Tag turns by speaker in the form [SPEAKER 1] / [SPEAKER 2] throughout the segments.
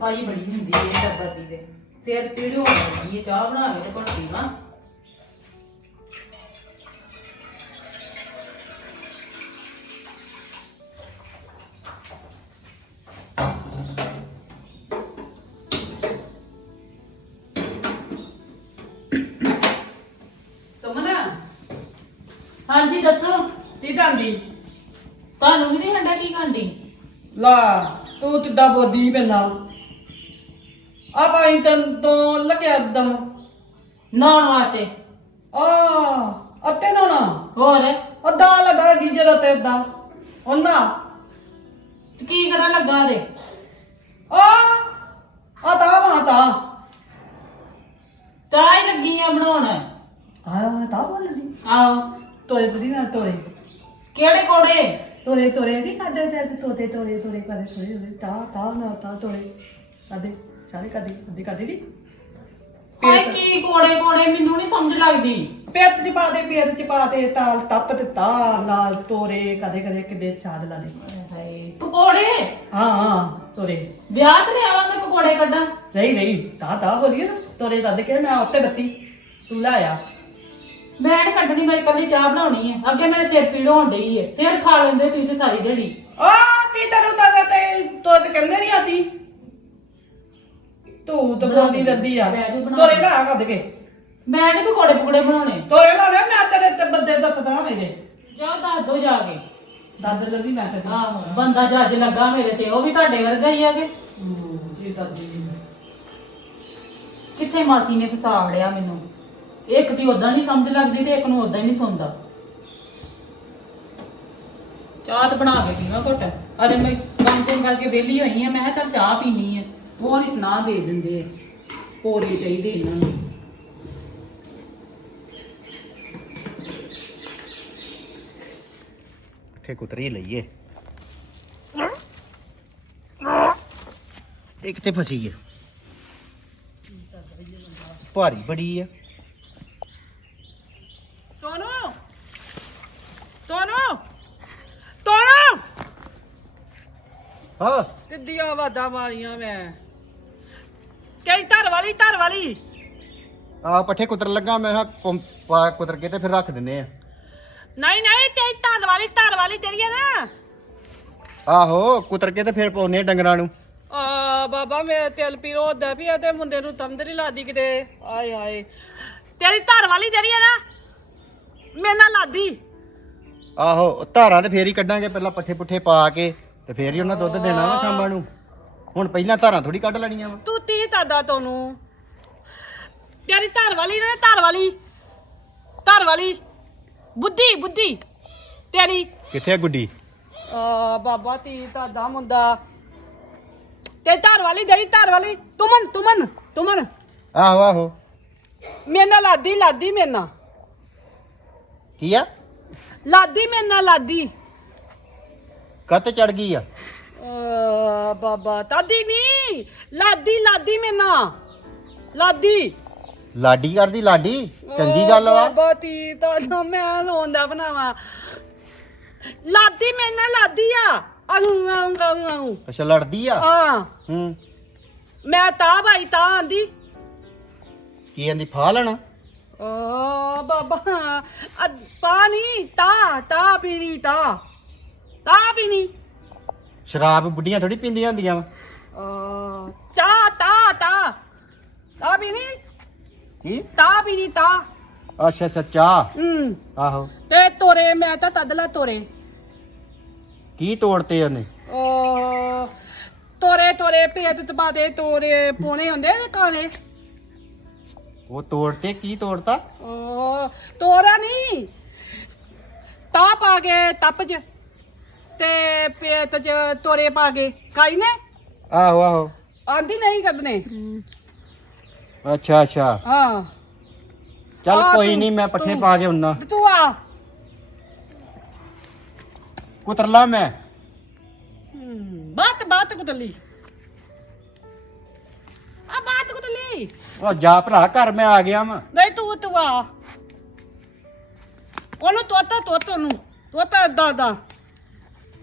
[SPEAKER 1] ਖਪਾਈ ਬੜੀ ਹੁੰਦੀ ਹੈ ਦਰਦੀ ਦੇ। ਸਿਰ ਪੀੜ ਹੋਣ ਲੱਗੀ ਹੈ ਚਾਹ ਬਣਾ ਕੇ ਤੇ ਘੁੱਟ ਪੀਵਾਂ।
[SPEAKER 2] ਤੁਮਨਾ
[SPEAKER 1] ਹਾਂਜੀ ਦੱਸੋ।
[SPEAKER 2] ਕੀ ਕਰਦੀ?
[SPEAKER 1] ਤੁਹਾਨੂੰ ਕਿਹਦੀ ਹੰਡਾ ਕੀ ਖਾਂਦੀ?
[SPEAKER 2] ਲਾ ਤੂੰ ਤਿੱਦਾਂ ਬੋਦੀ ਪੈਣਾ ਆਪਾਂ ਇੰਟਨ ਤੋਂ ਲੱਗਿਆ ਦਮ।
[SPEAKER 1] ਨਾਣ ਵਾਤੇ
[SPEAKER 2] ਆ ਅੱਤੇ ਨਾ ਨਾ
[SPEAKER 1] ਹੋਰ?
[SPEAKER 2] ਅੱਦਾ ਲਗਾ ਗਿਜਰ ਤੇ ਦਾ ਉਹਨਾਂ
[SPEAKER 1] ਤੇ ਕੀ ਕਰਾਂ ਲੱਗਾ ਦੇ
[SPEAKER 2] ਆ ਆ ਤਾ ਵਾ ਤਾ।
[SPEAKER 1] ਤਾਂ ਹੀ ਲੱਗੀ ਆ ਬਣਾਉਣ।
[SPEAKER 2] ਆ ਤਾ ਬੋਲਦੀ
[SPEAKER 1] ਆਹੋ।
[SPEAKER 2] ਤੋਰੇ ਤਦੀ ਨਾ ਤੋਰੇ
[SPEAKER 1] ਕਿਹੜੇ ਕੋੜੇ
[SPEAKER 2] ਤੋਰੇ ਤੋਰੇ ਨਹੀਂ ਕਰਦੇ ਤੇ ਤੋਤੇ ਤੋਰੇ ਤੋਰੇ ਕਰਦੇ ਤੋਰੇ ਤੋਰੇ ਤਾ ਤਾ ਨਾ ਤਾ ਤੋਰੇ। ਕਰਦੇ ਸਾਰੇ ਕਰਦੇ ਕਰਦੇ ਕਰਦੇ ਦੀ
[SPEAKER 1] ਓਏ ਕੀ ਕੋੜੇ ਕੋੜੇ ਮੈਨੂੰ ਨਹੀਂ ਸਮਝ ਲੱਗਦੀ।
[SPEAKER 2] ਪੇਟ ਚ ਪਾ ਦੇ ਪੇਟ ਚ ਪਾ ਦੇ ਤਾਲ ਤੱਪ ਤੇ ਤਾ ਨਾਲ ਤੋਰੇ ਕਦੇ ਕਦੇ ਕਿੱਡੇ ਛਾਦ ਲਾ ਦੇ।
[SPEAKER 1] ਹਾਏ ਪਕੌੜੇ?
[SPEAKER 2] ਹਾਂ ਹਾਂ ਤੋਰੇ।
[SPEAKER 1] ਵਿਆਹ ਤੇ ਲਿਆਵਾਂ ਮੈਂ ਪਕੌੜੇ ਕੱਢਾਂ?
[SPEAKER 2] ਨਹੀਂ ਨਹੀਂ ਤਾ ਤਾ ਬੋਲੀਏ ਨਾ ਤੋਰੇ ਦੱਦ ਕੇ ਮੈਂ ਉੱਤੇ ਬੱਤੀ ਤੂੰ ਲਾਇਆ
[SPEAKER 1] ਮੈਂ ਨੀ ਕੱਢਣੀ ਮੈਂ ਇਕੱਲੀ ਚਾਹ ਬਣਾਉਣੀ ਹੈ ਅੱਗੇ ਮੇਰੇ ਸਿਰ ਪੀੜ ਹੋਣ ਡਈ ਹੈ ਸਿਰ ਖਾ ਲੈਂਦੇ ਤੁਸੀਂ ਤੇ ਸਾਰੀ ਦਿਹਾੜੀ।
[SPEAKER 2] ਆ ਤੀ ਤਰੂ ਤਾ ਤੇ ਤੋ ਤੇ ਕਹਿੰਦੇ ਨਹੀਂ ਆਤੀ? ਤੂੰ ਤਾਂ ਬੋਲਦੀ ਰਹਿੰਦੀ ਆ।
[SPEAKER 1] ਬੈਠ ਕੇ ਬਣਾ
[SPEAKER 2] ਤੋਰੇ ਲਾ ਕੱਢ ਕੇ।
[SPEAKER 1] ਮੈਂ ਨੀ ਪਕੌੜੇ ਪਕੌੜੇ ਬਣਾਉਣੇ।
[SPEAKER 2] ਤੋਰੇ ਲਾਉਣੇ ਮੈਂ ਤੇਰੇ ਤੇ ਬੰਦੇ ਦੱਤ ਦਾ ਮੇਰੇ
[SPEAKER 1] ਜਾ ਦੱਸ ਦੋ ਜਾ ਕੇ।
[SPEAKER 2] ਦਾਦਰ ਲੱਗੀ ਮੈਂ ਤੇ।
[SPEAKER 1] ਆਹੋ ਬੰਦਾ ਜੱਜ ਲੱਗਾ ਮੇਰੇ ਤੇ ਉਹ ਵੀ ਤੁਹਾਡੇ ਵਰਗਾ ਹੀ ਆ ਕਿ?
[SPEAKER 2] ਦਾਦੀ
[SPEAKER 1] ਕਿੱਥੇ ਮਾਸੀ ਨੇ ਫਸਾਵੜਿਆ ਮੈਨੂੰ? ਇੱਕ ਦੀ ਉਦਾਂ ਨਹੀਂ ਸਮਝ ਲੱਗਦੀ ਤੇ ਇੱਕ ਨੂੰ ਉਦਾਂ ਹੀ ਨਹੀਂ ਸੁਣਦਾ। ਚਾਹ ਤਾਂ ਬਣਾ ਕੇ ਪੀਵਾਂ ਘੁੱਟ। ਅਰੇ ਮੈਂ ਕੰਮ ਕੁਮ ਕਰਕੇ ਵਿਹਲੀ ਹੋਈ ਆ ਮੈਂ ਕਿਹਾ ਚੱਲ ਚਾਹ ਪੀਣੀ ਆ। ਉਹ ਨਹੀਂ ਸੁਣਾ ਦੇ ਦਿੰਦੇ ਪੋਰੇ ਚਾਹੀਦੇ ਇਹਨਾਂ ਨੂੰ।
[SPEAKER 3] ਫੇ ਕੁਤਰੀ ਲਈਏ। ਇਹ ਕਿੱਥੇ ਫਸੀ ਹੈ ਭਾਰੀ ਬੜੀ ਆ।
[SPEAKER 2] ਤੋਨੋ! ਤੋਨੋ! ਤੋਨੋ!
[SPEAKER 3] ਹਾਂ।
[SPEAKER 2] ਤਿੱਦੀਆਂ ਵਾਦਾ ਮਾਰੀਆਂ ਮੈਂ। ਕਈ ਧਰ ਵਾਲੀ ਧਰ ਵਾਲੀ?
[SPEAKER 3] ਆ ਪੱਠੇ ਕੁਤਰ ਲੱਗਾ ਮੈਂ ਕਿਹਾ ਕੁੰ- ਪਾ ਕੁਤਰ ਕੇ ਤੇ ਫਿਰ ਰੱਖ ਦਿੰਨੇ ਆ।
[SPEAKER 2] ਨਹੀਂ ਨਹੀਂ ਕਈ ਧਰ ਵਾਲੀ ਧਰ ਵਾਲੀ ਤੇਰੀ ਆ ਨਾ।
[SPEAKER 3] ਆਹੋ ਕੁਤਰ ਕੇ ਤੇ ਫਿਰ ਪਾਉਨੇ ਡੰਗਰਾਂ ਨੂੰ।
[SPEAKER 2] ਆ ਬਾਬਾ ਮੈਂ ਤਿਲ ਪੀਰੋ ਹੁੰਦਾ ਵੀ ਇਹਦੇ ਮੁੰਡੇ ਨੂੰ ਤੰਦਰੀ ਲਾਦੀ ਕਿਤੇ। ਆਏ ਹਾਏ ਤੇਰੀ ਧਰ ਵਾਲੀ ਤੇਰੀ ਆ ਨਾ ਮੇਰੇ ਨਾਲ ਲਾਦੀ।
[SPEAKER 3] ਆਹੋ ਧਾਰਾਂ ਤੇ ਫੇਰ ਹੀ ਕੱਢਾਂਗੇ ਪਹਿਲਾਂ ਪੱਠੇ ਪੁੱਠੇ ਪਾ ਕੇ ਤੇ ਫੇਰ ਹੀ ਉਹਨਾਂ ਦੁੱਧ ਦੇਣਾ ਵਾ ਸ਼ਾਮਾਂ ਨੂੰ। ਹੁਣ ਪਹਿਲਾਂ ਧਾਰਾਂ ਥੋੜੀ ਕੱਢ ਲੈਣੀਆਂ ਵਾ।
[SPEAKER 2] ਤੂੰ ਤੀ ਦਾਦਾ ਤੈਨੂੰ। ਤੇਰੀ ਧਰ ਵਾਲੀ ਨਾ ਧਰ ਵਾਲੀ। ਧਰ ਵਾਲੀ। ਬੁੱਧੀ ਬੁੱਧੀ। ਤੇਰੀ
[SPEAKER 3] ਕਿੱਥੇ ਆ ਗੁੱਡੀ?
[SPEAKER 2] ਆ ਬਾਬਾ ਤੀ ਦਾਦਾ ਮੁੰਡਾ। ਤੇ ਧਰ ਵਾਲੀ ਤੇਰੀ ਧਰ ਵਾਲੀ ਤੁਮਨ ਤੁਮਨ ਤੁਮਨ।
[SPEAKER 3] ਆਹੋ ਆਹੋ।
[SPEAKER 2] ਮੇਰੇ ਨਾਲ ਲਾਦੀ ਲਾਦੀ ਮੇਰੇ ਨਾਲ।
[SPEAKER 3] ਕੀ ਆ?
[SPEAKER 2] ਲਾਦੀ ਮੇਰੇ ਨਾਲ ਲਾਦੀ।
[SPEAKER 3] ਕੱਤ ਚੜ ਗਈ ਆ
[SPEAKER 2] ਆ। ਬਾਬਾ ਤਾਦੀ ਨਹੀਂ ਲਾਦੀ ਲਾਦੀ ਨਾਲ। ਲਾਦੀ
[SPEAKER 3] ਲਾਡੀ ਕਰਦੀ ਲਾਡੀ? ਚੰਗੀ ਗੱਲ ਵਾ।
[SPEAKER 2] ਬਾਬਾ ਤੀ ਦਾਦਾ ਮੈਂ ਲੋਂਦਾ ਬਣਾਵਾ। ਲਾਦੀ ਮੇਰੇ ਨਾਲ ਲਾਦੀ ਆ। ਆਉਂ ਆਉਂ ਆਉਂ ਆਉਂ
[SPEAKER 3] ਅੱਛਾ ਲੜਦੀ ਆ? ਹੂੰ।
[SPEAKER 2] ਮੈਂ ਤਾਂ ਭਾਈ ਤਾਂ ਆਂਦੀ।
[SPEAKER 3] ਕੀ ਆਂਦੀ ਫਾ ਲੈਣਾ?
[SPEAKER 2] ਓ ਬਾਬਾ ਪਾਣੀ ਤਾ ਤਾ ਪੀਣੀ ਤਾ। ਤਾ ਪੀਣੀ।
[SPEAKER 3] ਸ਼ਰਾਬ ਬੁੱਢੀਆਂ ਥੋੜੀ ਪੀਂਦੀਆਂ ਹੁੰਦੀਆਂ ਵਾ।
[SPEAKER 2] ਆ ਚਾ ਤਾ ਤਾ ਤਾ ਪੀਣੀ?
[SPEAKER 3] ਕੀ?
[SPEAKER 2] ਤਾ ਪੀਣੀ ਤਾ
[SPEAKER 3] ਅੱਛਾ ਅੱਛਾ ਚਾਹ।
[SPEAKER 2] ਹੂੰ।
[SPEAKER 3] ਆਹੋ।
[SPEAKER 2] ਤੇ ਤੋਰੇ ਮੈਂ ਤਾਂ ਤਦਲਾ ਤੋਰੇ।
[SPEAKER 3] ਕੀ ਤੋੜਤੇ ਉਹਨੇ?
[SPEAKER 2] ਓ ਤੋਰੇ ਤੋਰੇ ਭੇਤ ਤਪਾ ਦੇ ਤੋਰੇ ਪੋਣੇ ਹੁੰਦੇ ਨੇ ਕਾਲੇ।
[SPEAKER 3] ਉਹ ਤੋੜਤੇ ਕੀ ਤੋੜਤਾ?
[SPEAKER 2] ਓ ਤੋਰਾ ਨਹੀਂ। ਤਾ ਪਾ ਕੇ ਤਪ ਚ। ਤੇ ਪੇਤ ਚ ਤੋਰੇ ਪਾ ਕੇ ਖਾਈ ਨੇ?
[SPEAKER 3] ਆਹੋ ਆਹੋ।
[SPEAKER 2] ਆਂਦੀ ਨਹੀਂ ਕੱਢਨੇ
[SPEAKER 3] ਅੱਛਾ ਅੱਛਾ।
[SPEAKER 2] ਹਾਂ।
[SPEAKER 3] ਚੱਲ
[SPEAKER 2] ਆ
[SPEAKER 3] ਕੋਈ
[SPEAKER 2] ਤੂੰ-
[SPEAKER 3] ਨਹੀਂ ਮੈਂ ਪੱਠੇ
[SPEAKER 2] ਤੂੰ-
[SPEAKER 3] ਪਾ ਕੇ ਹੁੰਨਾ
[SPEAKER 2] ਤੇ ਤੂੰ ਆ।
[SPEAKER 3] ਕੁਤਰ ਲਾ ਮੈਂ।
[SPEAKER 2] ਹਮ, ਬਾਤ ਬਾਤ ਕੁਤਲੀ ਆ ਬਾਤ ਕੁਤਲੀ
[SPEAKER 3] ਉਹ ਜਾ ਭਰਾ ਘਰ ਮੈਂ ਆ ਗਿਆ ਵਾਂ।
[SPEAKER 2] ਨਹੀਂ ਤੂੰ ਤੂੰ ਆ। ਉਹਨੂੰ ਤੋਤਾ ਤੋਤਾ ਨੂੰ। ਤੋਤਾ ਦਾਦਾ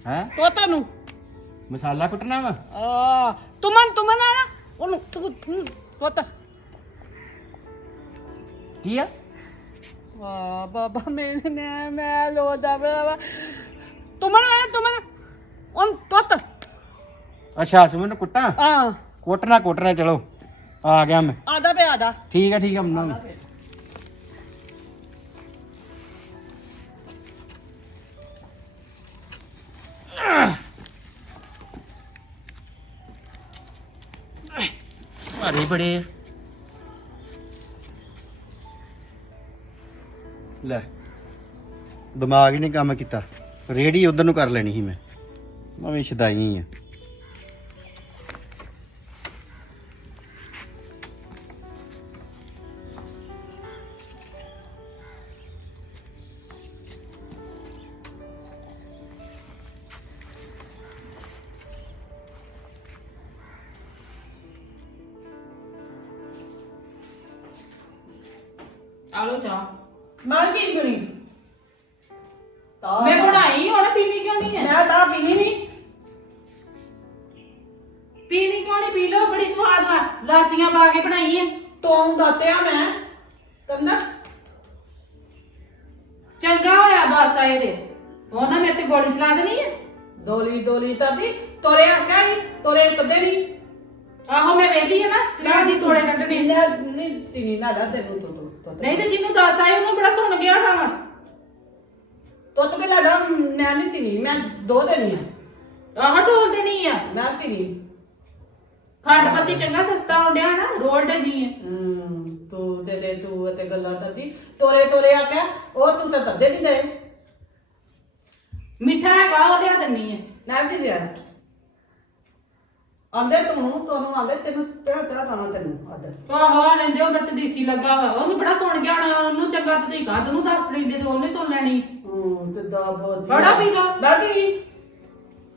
[SPEAKER 3] ਹੈ?
[SPEAKER 2] ਤੋਤਾ ਨੂੰ
[SPEAKER 3] ਮਸਾਲਾ ਕੁੱਟਣਾ ਵਾ?
[SPEAKER 2] ਆ ਤੁਮਨ ਤੁਮਨ ਆ ਉਹਨੂੰ ਤੂੰ ਤੂੰ ਪੁੱਤ।
[SPEAKER 3] ਕੀ ਆ?
[SPEAKER 2] ਵਾਹ ਬਾਬਾ ਮੈਨੇ ਮੈਂ ਲੋਦਾ ਬਰਾਵਾ ਤੁਮਨ ਆ ਤੁਮਨ? ਉਹਨ ਪੁੱਤ।
[SPEAKER 3] ਅੱਛਾ ਸੁਮਨ ਨੂੰ ਕੁੱਟਾਂ?
[SPEAKER 2] ਆ
[SPEAKER 3] ਕੁੱਟਣਾ ਕੁੱਟਣਾ ਚਲੋ। ਆ ਗਿਆ ਮੈਂ।
[SPEAKER 2] ਆਦਾ ਆਦਾ।
[SPEAKER 3] ਠੀਕ ਆ ਠੀਕ ਆ ਮੰਨਾ ਬੜੇ ਆ। ਲੈ, ਦਿਮਾਗ ਹੀ ਨਹੀਂ ਕੰਮ ਕੀਤਾ। ਰੇੜੀ ਉਧਰ ਨੂੰ ਕਰ ਲੈਣੀ ਸੀ ਮੈਂ। ਮੈਂ ਵੀ ਸ਼ਦਾਈ ਆ।
[SPEAKER 1] ਆ ਲੋ ਚਾਹ।
[SPEAKER 2] ਮੈਂ ਕੀ ਪੀਣੀ ਤਾਂ
[SPEAKER 1] ਮੈਂ ਬਣਾਈ ਹੁਣ ਪੀਣੀ ਕਿਉਂ ਨਹੀਂ ਹੈ?
[SPEAKER 2] ਮੈਂ ਤਾਂ ਪੀਣੀ ਨਹੀਂ।
[SPEAKER 1] ਪੀਣੀ ਕਿਉਂ ਨਹੀਂ? ਪੀ ਲੋ ਬੜੀ ਸਵਾਦ ਵਾ ਲਾਚੀਆਂ ਪਾ ਕੇ ਬਣਾਈ ਹੈ
[SPEAKER 2] ਤੂੰ ਦੱਤਿਆ ਮੈਂ ਕੰਨਾ
[SPEAKER 1] ਚੰਗਾ ਹੋਇਆ ਦੱਸ ਆਏ ਦੇ ਉਹ ਨਾ ਮੇਰੇ ਤੇ ਗੋਲੀ ਚਲਾ ਦੇਣੀ ਹੈ
[SPEAKER 2] ਦੋਲੀ ਦੋਲੀ ਤਦੀ ਤੋਰੇ ਆਖਿਆ ਹੀ ਤੋਰੇ ਕਦੇ ਨਹੀਂ।
[SPEAKER 1] ਆਹੋ ਮੈਂ ਵੇਲੀ ਹੈ ਨਾ ਚਲਾ ਦੀ ਤੋੜੇ ਕੱਢਣੇ।
[SPEAKER 2] ਨਹੀਂ ਨਹੀਂ ਨਾ ਲਾ ਤੈਨੂੰ ਤੋ ਤੋ।
[SPEAKER 1] ਨਹੀਂ ਤੇ ਜਿਹਨੂੰ ਦੱਸ ਆਏ ਉਹਨੂੰ ਬੜਾ ਸੁਣ ਗਿਆ ਹੋਣਾ ਵਾ।
[SPEAKER 2] ਤੋਤ ਕੇ ਲਾ ਮੈਂ ਨਹੀਂ ਤੀਨੀ ਮੈਂ ਦੋ ਦੇਣੀ ਆ।
[SPEAKER 1] ਆਹ ਢੋਲ ਦੇਣੀ ਆ।
[SPEAKER 2] ਮੈਂ ਤੀਨੀ
[SPEAKER 1] ਖੰਡ ਪੱਤੀ ਚੰਗਾ ਸਸਤਾ ਹੁੰਦਿਆ ਨਾ ਰੋਲ ਦੇ ਦੀ ਹੈ
[SPEAKER 2] ਹੂੰ ਤੂੰ ਤੇ ਤੇ ਤੂੰ ਤੇ ਗੱਲਾਂ ਤਦੀ ਤੋਰੇ ਤੋਰੇ ਆਖਿਆ ਉਹ ਤੂੰ ਤਾਂ ਤੱਦੇ ਨਹੀਂ ਦੇ
[SPEAKER 1] ਮਿੱਠਾ ਹੈਗਾ ਉਹ ਲਿਆ ਦਿੰਨੀ ਹੈ
[SPEAKER 2] ਨਾ ਦੀ ਦਿਆ ਆਂਦੇ ਤੂੰ ਤੁਹਾਨੂੰ ਆਂਦੇ ਤੈਨੂੰ ਤੇਰਾ ਤੇਰਾ ਤਾਂ ਤੈਨੂੰ ਆਦਰ
[SPEAKER 1] ਆਹੋ ਆ ਲੈਂਦੇ ਉਹ ਮੇਰੇ ਤੇ ਦੇਸੀ ਲੱਗਾ ਵਾ। ਉਹਨੂੰ ਬੜਾ ਸੁਣ ਗਿਆ ਹੋਣਾ ਉਹਨੂੰ ਚੰਗਾ ਤੇ ਤੁਸੀਂ ਕੱਦ ਨੂੰ ਦੱਸ ਲੈਂਦੇ ਤੇ ਉਹਨੇ ਸੁਣ ਲੈਣੀ।
[SPEAKER 2] ਹੂੰ ਤੇ ਦਾ ਬਹੁਤ
[SPEAKER 1] ਬੜਾ ਪੀ ਲਓ।
[SPEAKER 2] ਬਾਕੀ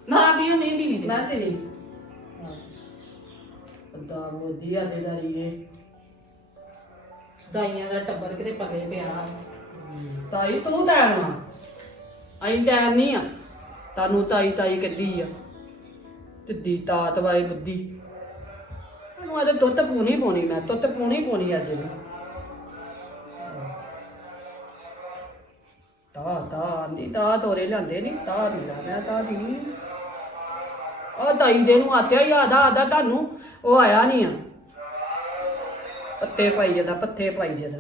[SPEAKER 1] ਨਾ ਪੀਓ ਨਹੀਂ ਪੀਣੀ ਤੇ।
[SPEAKER 2] ਮੈਂ ਤੇ ਨਹੀਂ। ਦਾ ਵਧੀਆ ਦੇ ਦਰੀਏ
[SPEAKER 1] ਸਦਾਈਆਂ ਦਾ ਟੱਬਰ ਕਿਤੇ ਪਗੇ ਪਿਆ।
[SPEAKER 2] ਤਾਈ ਤੂੰ ਤਾਂ ਆ। ਆਈ ਤਾਂ ਨਹੀਂ ਆ। ਤਾਨੂੰ ਤਾਈ ਤਾਈ ਕੱਢੀ ਆ। ਤਿੱਦੀ ਤਾਤ ਵਾਏ ਬੁੱਧੀ। ਉਹਨੂੰ ਆਦੇ ਦੁੱਧ ਪੂਣੀ ਪੂਣੀ, ਮੈਂ ਦੁੱਧ ਪੂਣੀ ਪੂਣੀ ਅੱਜ ਵੀ ਤਾ ਤਾ ਨਹੀਂ ਤਾ ਤੋਰੇ ਲਿਆਂਦੇ ਨਹੀਂ ਤਾ ਨਹੀਂ ਲਾ ਮੈਂ ਤਾ ਦੀ ਉਹ ਤਾਈ ਦੇ ਨੂੰ ਆਤਿਆ ਹੀ ਆਦਾ ਆਦਾ ਤੁਹਾਨੂੰ, ਉਹ ਆਇਆ ਨਹੀਂ ਆ। ਪੱਤੇ ਪਾਈ ਜਦਾ ਪੱਤੇ ਪਾਈ ਜਦਾ।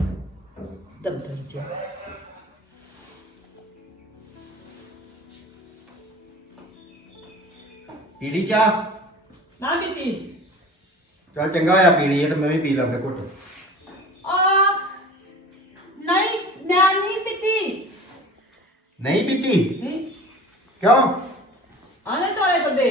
[SPEAKER 2] ਦਲਦਲ ਜਿਹਾ।
[SPEAKER 3] ਪੀੜੀ ਚਾਹ?
[SPEAKER 2] ਨਾ ਕੀਤੀ
[SPEAKER 3] ਚੱਲ ਚੰਗਾ ਹੋਇਆ ਪੀਣੀ ਹੈ ਤੇ ਮੈਂ ਵੀ ਪੀ ਲਾਂਗਾ ਘੁੱਟ।
[SPEAKER 2] ਆ ਨਹੀਂ ਮੈਂ ਨਹੀਂ ਪੀਤੀ।
[SPEAKER 3] ਨਹੀਂ ਪੀਤੀ?
[SPEAKER 2] ਨਹੀਂ।
[SPEAKER 3] ਕਿਉਂ?
[SPEAKER 2] ਆਨੇ ਤੋਰੇ ਤੋਂ ਦੇ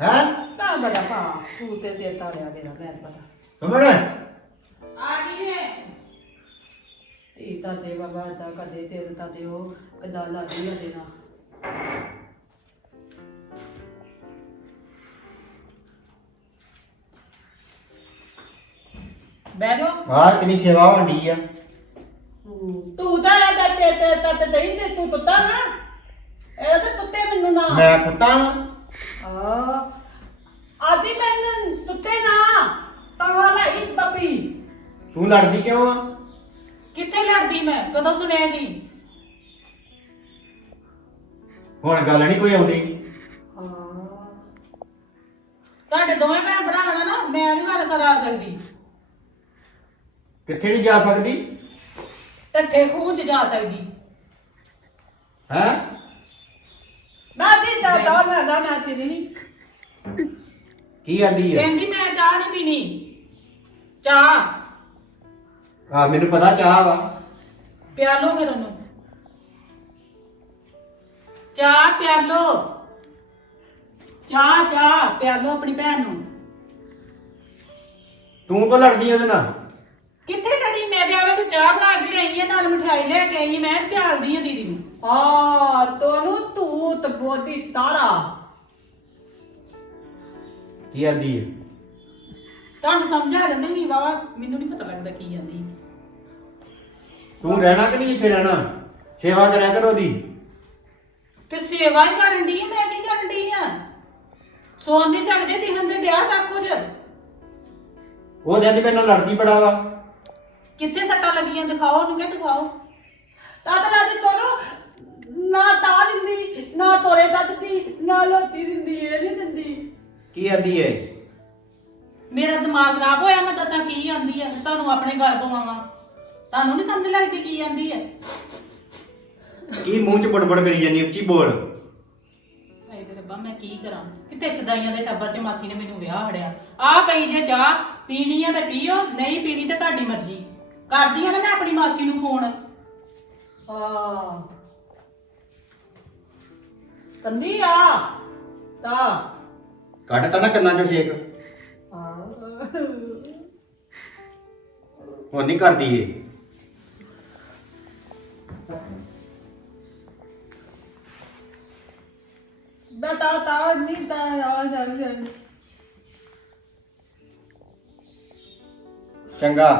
[SPEAKER 3] ਹੈ?
[SPEAKER 2] ਤਾਂ ਬੜਾ ਪਾ ਤੂੰ ਤੇ ਦੇਤਾ ਲਿਆ ਮੇਰਾ ਮੈਂ ਪਤਾ।
[SPEAKER 3] ਕਮਣ
[SPEAKER 1] ਆ ਗਈ ਹੈ
[SPEAKER 2] ਤੀ ਤਾਂ ਦੇ ਬਾਬਾ ਤਾਂ ਕਦੇ ਤੇਰੇ ਤਾਂ ਦੇ ਉਹ ਕਦਾ ਲਾ ਦਿਆ ਦੇਣਾ।
[SPEAKER 1] ਬਹਿ ਜਾਓ।
[SPEAKER 3] ਬਾਹਰ ਕਿੰਨੀ ਸੇਵਾ ਹੁੰਦੀ ਆ।
[SPEAKER 2] ਤੂੰ ਤਾਂ ਇਹ ਤਾਂ ਤੇ ਤੇ ਤਾਂ ਤੇ ਦਈ ਤੇ ਤੂੰ ਕੁੱਤਾ ਨਾ ਇਹ ਤਾਂ ਕੁੱਤੇ ਮੈਨੂੰ ਨਾ
[SPEAKER 3] ਮੈਂ ਕੁੱਤਾ ਵਾਂ।
[SPEAKER 2] ਆ ਆਦੀ ਮੈਨੂੰ ਕੁੱਤੇ ਨਾ ਤਾਂ ਲਈ ਬੱਬੀ
[SPEAKER 3] ਤੂੰ ਲੜਦੀ ਕਿਉਂ ਆ?
[SPEAKER 1] ਕਿੱਥੇ ਲੜਦੀ ਮੈਂ? ਕਦੋਂ ਸੁਣਿਆ ਜੀ
[SPEAKER 3] ਹੁਣ ਗੱਲ ਨਹੀਂ ਕੋਈ ਆਉਂਦੀ।
[SPEAKER 2] ਹਾਂ।
[SPEAKER 1] ਤੁਹਾਡੇ ਦੋਵੇਂ ਭੈਣ ਭਰਾ ਨਾ ਨਾ ਮੈਂ ਨਹੀਂ ਘਰ ਸਰ ਸਕਦੀ।
[SPEAKER 3] ਕਿੱਥੇ ਨਹੀਂ ਜਾ ਸਕਦੀ?
[SPEAKER 1] ਟੱਠੇ ਖੂਹ ਚ ਜਾ ਸਕਦੀ।
[SPEAKER 3] ਹੈ?
[SPEAKER 2] ਮੈਂ ਦੀ ਦਾ ਦਾ ਮੈਂ ਦਾ ਮੈਂ ਤੇਰੀ ਨਹੀਂ
[SPEAKER 3] ਕੀ ਆਂਦੀ ਆ?
[SPEAKER 1] ਕਹਿੰਦੀ ਮੈਂ ਚਾਹ ਨਹੀਂ ਪੀਣੀ। ਚਾਹ।
[SPEAKER 3] ਆ ਮੈਨੂੰ ਪਤਾ ਚਾਹ ਵਾ।
[SPEAKER 1] ਪਿਆ ਲਓ ਫਿਰ ਉਹਨੂੰ। ਚਾਹ ਪਿਆ ਲਓ ਚਾਹ ਚਾਹ ਪਿਆ ਲਓ ਆਪਣੀ ਭੈਣ ਨੂੰ।
[SPEAKER 3] ਤੂੰ ਕੋ ਲੜਦੀ ਆ ਉਹਦੇ ਨਾਲ?
[SPEAKER 1] ਕਿੱਥੇ ਲੜੀ ਮੈਂ ਤੇ ਆਵੇ ਤੂੰ ਚਾਹ ਬਣਾ ਕੇ ਲਿਆਈ ਹੈ ਨਾਲ ਮਠਿਆਈ ਲੈ ਕੇ ਆਈ ਹੈ, ਮੈਂ ਪਿਆਲਦੀ ਆ ਦੀਦੀ ਨੂੰ।
[SPEAKER 2] ਆ ਤੋਨੂੰ ਤੂਤ ਬੋਦੀ ਤਾਰਾ।
[SPEAKER 3] ਕੀ ਆਂਦੀ ਆ
[SPEAKER 1] ਤੁਹਾਨੂੰ ਸਮਝਾ ਦਿੰਦੇ ਨਹੀਂ ਬਾਬਾ ਮੈਨੂੰ ਨਹੀਂ ਪਤਾ ਲੱਗਦਾ ਕੀ ਜਾਂਦੀ
[SPEAKER 3] ਤੂੰ ਰਹਿਣਾ ਕਿ ਨਹੀਂ ਇੱਥੇ ਰਹਿਣਾ? ਸੇਵਾ ਕਰਿਆ ਕਰ ਉਹਦੀ।
[SPEAKER 1] ਤੇ ਸੇਵਾ ਹੀ ਕਰਨ ਦੀ ਮੈਂ ਕੀ ਕਰਨ ਦੀ ਸੌਣ ਨਹੀਂ ਸਕਦੇ ਦਿਹਨ ਦੇ ਡਿਆ ਸਭ ਕੁਝ।
[SPEAKER 3] ਉਹ ਦੇ ਮੇਰੇ ਨਾਲ ਲੜਦੀ ਬੜਾ ਵਾ।
[SPEAKER 1] ਕਿੱਥੇ ਸੱਟਾਂ ਲੱਗੀਆਂ ਦਿਖਾਓ ਉਹਨੂੰ ਕਿ ਦਿਖਾਓ।
[SPEAKER 2] ਤਾਂ ਤਾਂ ਲਾਦੀ ਤੋਰੋ ਨਾ ਤਾਂ ਦਿੰਦੀ ਨਾ ਤੋਰੇ ਤਾਂ ਦਿੰਦੀ ਨਾ ਲੋਤੀ ਦਿੰਦੀ ਇਹ ਨਹੀਂ ਦਿੰਦੀ।
[SPEAKER 3] ਕੀ ਆਂਦੀ ਏ?
[SPEAKER 1] ਮੇਰਾ ਦਿਮਾਗ ਖਰਾਬ ਹੋਇਆ ਮੈਂ ਦੱਸਾਂ ਕੀ ਆਂਦੀ ਹੈ ਤੁਹਾਨੂੰ ਆਪਣੇ ਗੱਲ ਪਵਾਵਾਂ। ਤੁਹਾਨੂੰ ਨਹੀਂ ਸਮਝ ਲੱਗਦੀ ਕੀ ਆਂਦੀ ਹੈ
[SPEAKER 3] ਕੀ ਮੂੰਹ ਚ ਬੜਬੜ ਕਰੀ ਜਾਨੀ ਉੱਚੀ ਬੋਲ।
[SPEAKER 1] ਹਾਏ ਤੇ ਰੱਬਾ ਮੈਂ ਕੀ ਕਰਾਂ? ਕਿਤੇ ਸਦਾਈਆਂ ਦੇ ਟੱਬਰ 'ਚ ਮਾਸੀ ਨੇ ਮੈਨੂੰ ਵਿਆਹ ਹੜਿਆ ਆ ਪਈ ਜੇ ਚਾਹ ਪੀਣੀ ਆ ਤੇ ਪੀਓ ਨਹੀਂ ਪੀਣੀ ਤੇ ਤੁਹਾਡੀ ਮਰਜ਼ੀ। ਕਰਦੀ ਆ ਨਾ ਮੈਂ ਆਪਣੀ ਮਾਸੀ ਨੂੰ ਫੋਨ।
[SPEAKER 2] ਆ ਕੰਦੀ ਆ ਤਾਂ।
[SPEAKER 3] ਕੱਢ ਤਾ ਨਾ ਕੰਨਾਂ ਚੋਂ ਛੇਕ।
[SPEAKER 2] ਆ
[SPEAKER 3] ਹੁਣ ਨਹੀਂ ਕਰਦੀ ਏ
[SPEAKER 2] ਬੇਟਾ ਤਾਂ ਨਹੀਂ ਤਾਂ ਆ ਜਾ ਜਾ
[SPEAKER 3] ਚੰਗਾ।